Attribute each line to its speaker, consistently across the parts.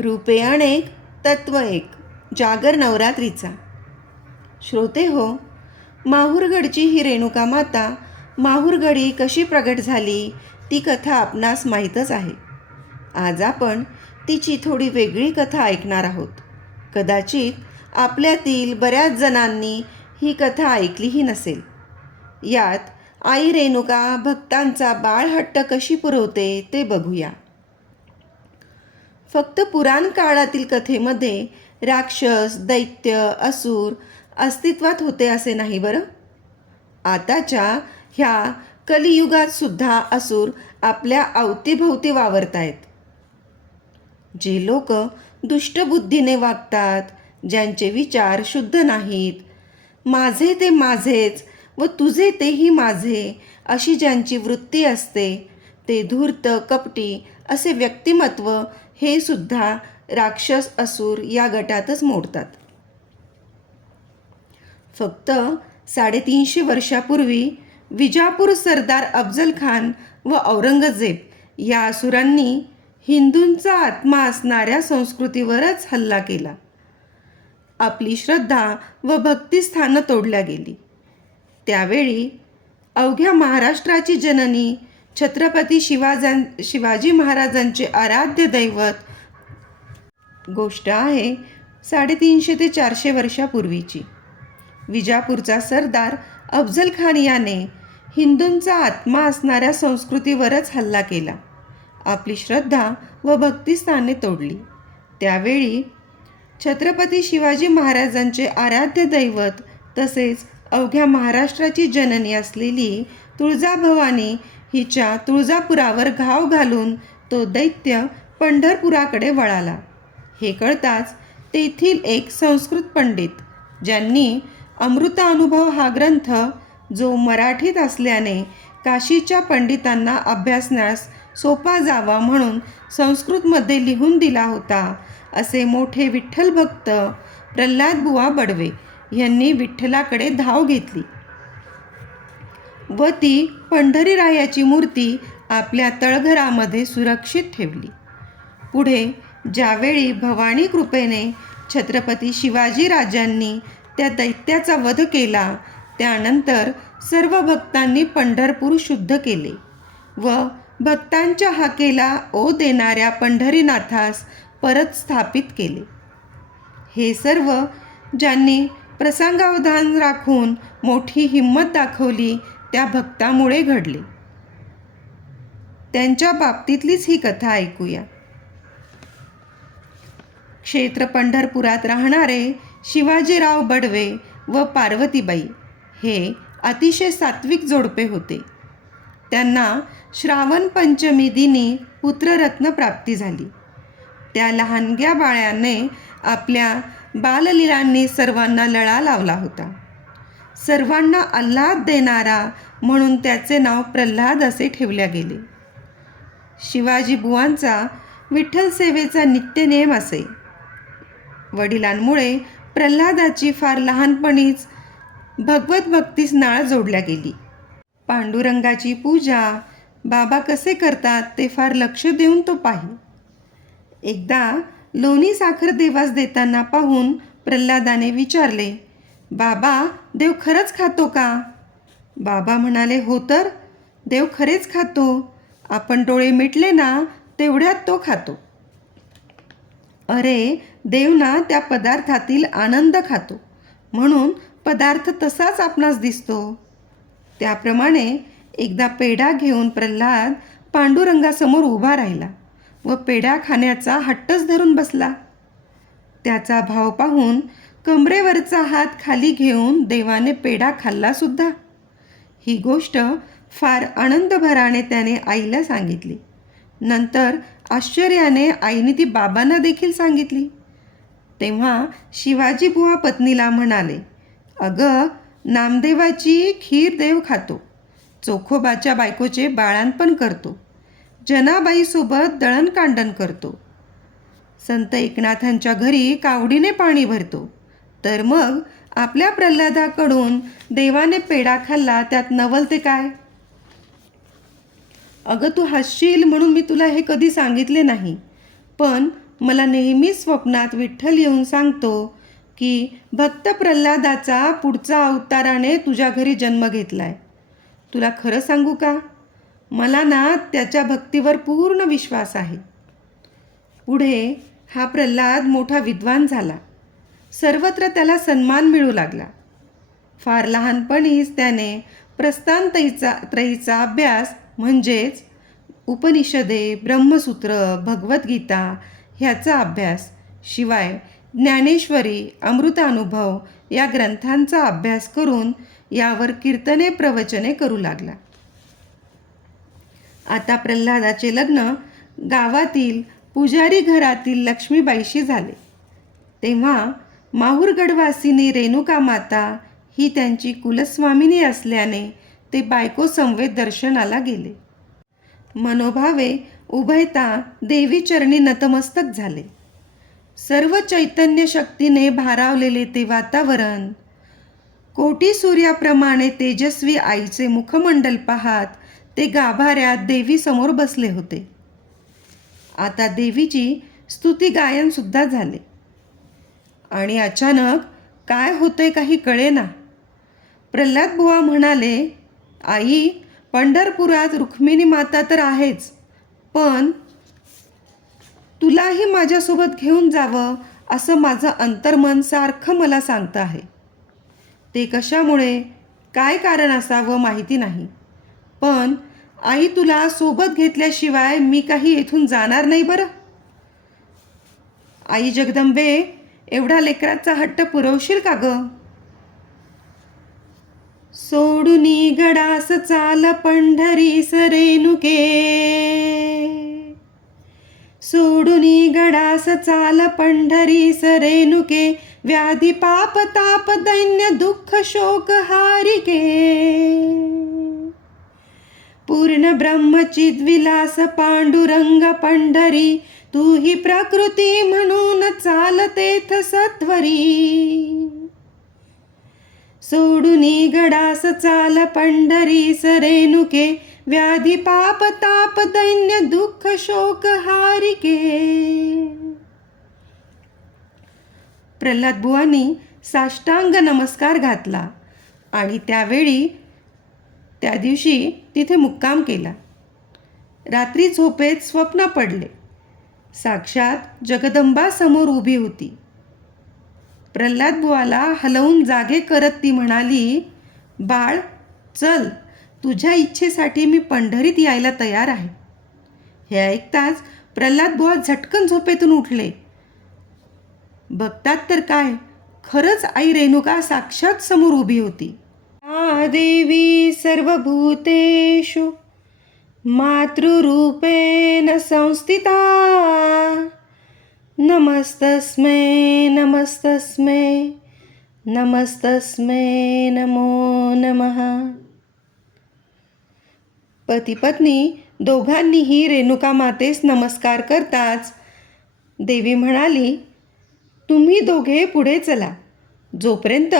Speaker 1: रूपे अनेक तत्व एक. जागर नवरात्रीचा. श्रोते हो माहूरगडची ही रेणुका माता माहूरगडी कशी प्रगट झाली ती कथा आपणास माहीतच आहे. आज आपण तिची थोडी वेगळी कथा ऐकणार आहोत. कदाचित आपल्यातील बऱ्याच जणांनी ही कथा ऐकलीही नसेल. यात आई रेणुका भक्तांचा बाळहट्ट कशी पुरवते ते बघूया. फक्त पुराण काळातील कथेमध्ये राक्षस दैत्य असुर अस्तित्वात होते असे नाही बरं? आताच्या ह्या कलियुगात सुद्धा असुर आपल्या अवतीभोवती वावरत आहेत जे लोक दुष्टबुद्धीने वागतात ज्यांचे विचार शुद्ध नाहीत माझे ते माझेच व तुझे तेही माझे अशी ज्यांची वृत्ती असते ते धूर्त कपटी असे व्यक्तिमत्व हे सुद्धा राक्षस असुर या गटातच मोडतात. फक्त साडेतीनशे वर्षापूर्वी विजापूर सरदार अफजल खान व औरंगजेब या असुरांनी हिंदूंचा आत्मा असणाऱ्या संस्कृतीवरच हल्ला केला. आपली श्रद्धा व भक्तिस्थानं तोडल्या गेली. त्यावेळी अवघ्या महाराष्ट्राची जननी छत्रपती शिवाजां शिवाजी महाराजांचे आराध्य दैवत. गोष्ट आहे साडेतीनशे ते चारशे वर्षापूर्वीची. विजापूरचा सरदार अफजल खान याने हिंदूंचा आत्मा असणाऱ्या संस्कृतीवरच हल्ला केला. आपली श्रद्धा व भक्तिस्थाने तोडली. त्यावेळी छत्रपती शिवाजी महाराजांचे आराध्य दैवत तसेच अवघ्या महाराष्ट्राची जननी असलेली तुळजाभवानी हिच्या तुळजापुरावर घाव घालून तो दैत्य पंढरपुराकडे वळाला. हे कळताच तेथील एक संस्कृत पंडित ज्यांनी अमृता अनुभव हा ग्रंथ जो मराठीत असल्याने काशीच्या पंडितांना अभ्यासण्यास सोपा जावा म्हणून संस्कृतमध्ये लिहून दिला होता असे मोठे विठ्ठल भक्त प्रल्हाद बुवा बडवे यांनी विठ्ठलाकडे धाव घेतली. व ती पंढरीरायाची मूर्ती आपल्या तळघरामध्ये सुरक्षित ठेवली. पुढे ज्यावेळी भवानी कृपेने छत्रपती शिवाजी राजांनी त्या दैत्याचा वध केला त्यानंतर सर्व भक्तांनी पंढरपूर शुद्ध केले व भक्तांच्या हाकेला ओ देणाऱ्या पंढरीनाथास परत स्थापित केले. हे सर्व ज्यांनी प्रसंगावधान राखून मोठी हिंमत दाखवली त्या भक्तामुळे घडले. त्यांच्या बाबतीतलीच ही कथा ऐकूया. क्षेत्र पंढरपुरात राहणारे शिवाजीराव बडवे व पार्वतीबाई हे अतिशय सात्विक जोडपे होते. त्यांना श्रावण पंचमी दिनी पुत्ररत्न प्राप्ती झाली. त्या लहानग्या बाळ्याने आपल्या बाललीलांनी सर्वांना लळा लावला होता. सर्वांना आल्हाद देणारा म्हणून त्याचे नाव प्रल्हाद असे ठेवल्या गेले. शिवाजी बुवांचा विठ्ठल सेवेचा नित्यनेम असे. वडिलांमुळे प्रल्हादाची फार लहानपणीच भगवत भक्तीस नाळ जोडल्या गेली. पांडुरंगाची पूजा बाबा कसे करतात ते फार लक्ष देऊन तो पाही एकदा लोणी साखर देवास देताना पाहून प्रल्हादाने विचारले बाबा देव खरंच खातो का? बाबा म्हणाले हो तर देव खरेच खातो. आपण डोळे मिटले ना तेवढ्यात तो खातो. अरे देव ना त्या पदार्थातील आनंद खातो. म्हणून पदार्थ तसाच आपणास दिसतो. त्याप्रमाणे एकदा पेढा घेऊन प्रल्हाद पांडुरंगासमोर उभा राहिला व पेढा खाण्याचा हट्टच धरून बसला. त्याचा भाव पाहून कमरेवरचा हात खाली घेऊन देवाने पेढा खाल्लासुद्धा ही गोष्ट फार आनंदभराने त्याने आईला सांगितली. नंतर आश्चर्याने आईने ती बाबांना देखील सांगितली. तेव्हा शिवाजी बुवा पत्नीला म्हणाले अगं नामदेवाची खीर देव खातो. चोखोबाच्या बायकोचे बाळांपण करतो. जनाबाईसोबत दळणकांडण करतो. संत एकनाथांच्या घरी कावडीने पाणी भरतो. तर मग आपल्या प्रल्हादाकडून देवाने पेढा खाल्ला त्यात नवल ते काय? अगं तू हसशील म्हणून मी तुला हे कधी सांगितले नाही. पण मला नेहमीच स्वप्नात विठ्ठल येऊन सांगतो की भक्त प्रल्हादाचा पुढचा अवताराने तुझ्या घरी जन्म घेतलाय. तुला खरं सांगू का? मला ना त्याच्या भक्तीवर पूर्ण विश्वास आहे. पुढे हा प्रल्हाद मोठा विद्वान झाला. सर्वत्र त्याला सन्मान मिळू लागला. फार लहानपणीच त्याने प्रस्थानतईचा त्रयीचा अभ्यास म्हणजेच उपनिषदे ब्रह्मसूत्र भगवद्गीता ह्याचा अभ्यास शिवाय ज्ञानेश्वरी अमृतानुभव या ग्रंथांचा अभ्यास करून यावर कीर्तने प्रवचने करू लागला. आता प्रल्हादाचे लग्न गावातील पुजारी घरातील लक्ष्मीबाईशी झाले. तेव्हा माहूरगडवासिनी रेणुका माता ही त्यांची कुलस्वामिनी असल्याने ते बायको संवेद दर्शनाला गेले. मनोभावे उभयता देवीचरणी नतमस्तक झाले. सर्व चैतन्य शक्तीने भारावलेले ते वातावरण कोटी सूर्याप्रमाणे तेजस्वी आईचे मुखमंडल पाहात ते गाभाऱ्यात देवीसमोर बसले होते. आता देवीची स्तुती गायनसुद्धा झाले. आणि अचानक काय होते काही कळेना प्रल्हाद बुवा म्हणाले आई पंढरपुरात रुक्मिणी माता तर आहेच पण तुलाही माझ्यासोबत घेऊन जावं असं माझं अंतर्मन सारखं मला सांगतं आहे. ते कशामुळे? काय कारण असावं माहिती नाही. पण आई तुला सोबत घेतल्याशिवाय मी काही येथून जाणार नाही बरं. आई जगदंबे एवढा लेकराचा हट्ट पुरवशील का ग? सोडून गडास चाल पंढरी सरेनुके सोडून गडास चाल पंढरी सरेनुके व्याधी पाप ताप दैन्य दुःख शोक हारिके. पूर्ण ब्रह्मचिद विलास पांडुरंग पंढरी तू ही प्रकृती म्हणून चालतेथ सत्वरी सोडूनी गडास चाल पंढरी सरेनुके व्याधी पाप ताप दैन्य दुःख शोक हारिके. प्रल्हाद बुवांनी साष्टांग नमस्कार घातला आणि त्यावेळी त्या दिवशी तिथे मुक्काम केला. रात्री झोपेत स्वप्न पडले. साक्षात जगदंबा समोर उभी होती. प्रल्हाद बुवाला हलवून जागे करत ती म्हणाली बाळ चल तुझ्या इच्छेसाठी मी पंढरीत यायला तयार आहे. हे ऐकताच प्रल्हाद बुवा झटकन झोपेतून उठले. बघतात तर काय खरंच आई रेणुका साक्षात समोर उभी होती. आ देवी सर्वभूतेषु मातृरूपेण संस्थिता। नमस्तस्मै नमस्तस्मै नमस्तस्मै नमो नमः। पतीपत्नी दोघांनीही रेणुका मातेस नमस्कार करताच देवी म्हणाली तुम्ही दोघे पुढे चला. जोपर्यंत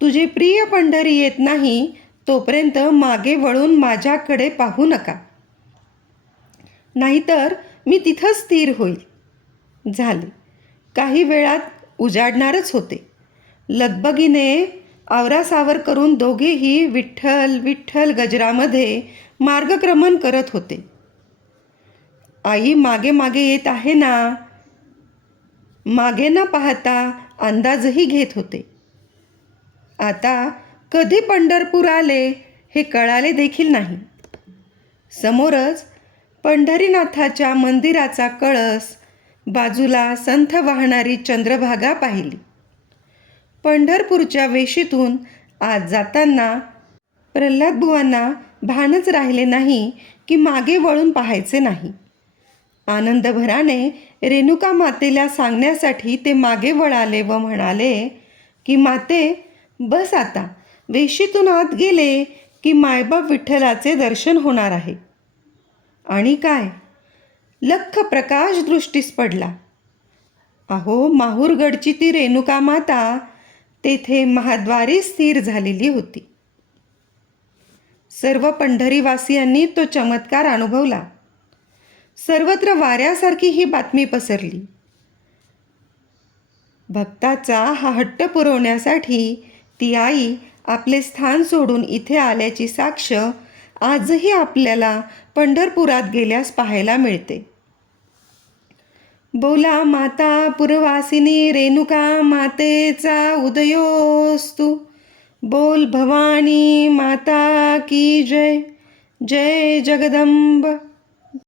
Speaker 1: तुझे प्रिय पंढरी येत नाही तोपर्यंत मागे वळून माझ्याकडे पाहू नका. नाहीतर मी तिथं स्थिर होईल. झाले. काही वेळात उजाडणारच होते. लगबगीने आवरासावर करून दोघेही विठ्ठल विठ्ठल गजरामध्ये मार्गक्रमण करत होते. आई मागे मागे येत आहे ना? मागे न पाहता अंदाजही घेत होते. आता कधी पंढरपूर आले हे कळाले देखील नाही. समोरच पंढरीनाथाच्या मंदिराचा कळस बाजूला संथ वाहणारी चंद्रभागा पाहिली. पंढरपूरच्या वेशीतून आज जाताना प्रल्हादबुवांना भानच राहिले नाही की मागे वळून पाहायचे नाही. आनंदभराने रेणुका मातेला सांगण्यासाठी ते मागे वळाले व म्हणाले की माते बस आता. वेशीतून आत गेले की मायबाप विठ्ठलाचे दर्शन होणार आहे. आणि काय? लख प्रकाश दृष्टीस पडला. अहो माहूरगडची ती रेणुका माता तेथे महाद्वारी स्थिर झालेली होती. सर्व पंढरीवासियांनी तो चमत्कार अनुभवला. सर्वत्र वाऱ्यासारखी ही बातमी पसरली. भक्ताचा हा हट्ट पुरवण्यासाठी ती आई आपले स्थान सोडून इथे आल्याची साक्ष आजही आपल्याला पंढरपुरात गेल्यास पाहायला मिळते. बोला माता पुरवासिनी रेणुका मातेचा उदयोस्तू. बोल भवानी माता की जय. जय जगदंब.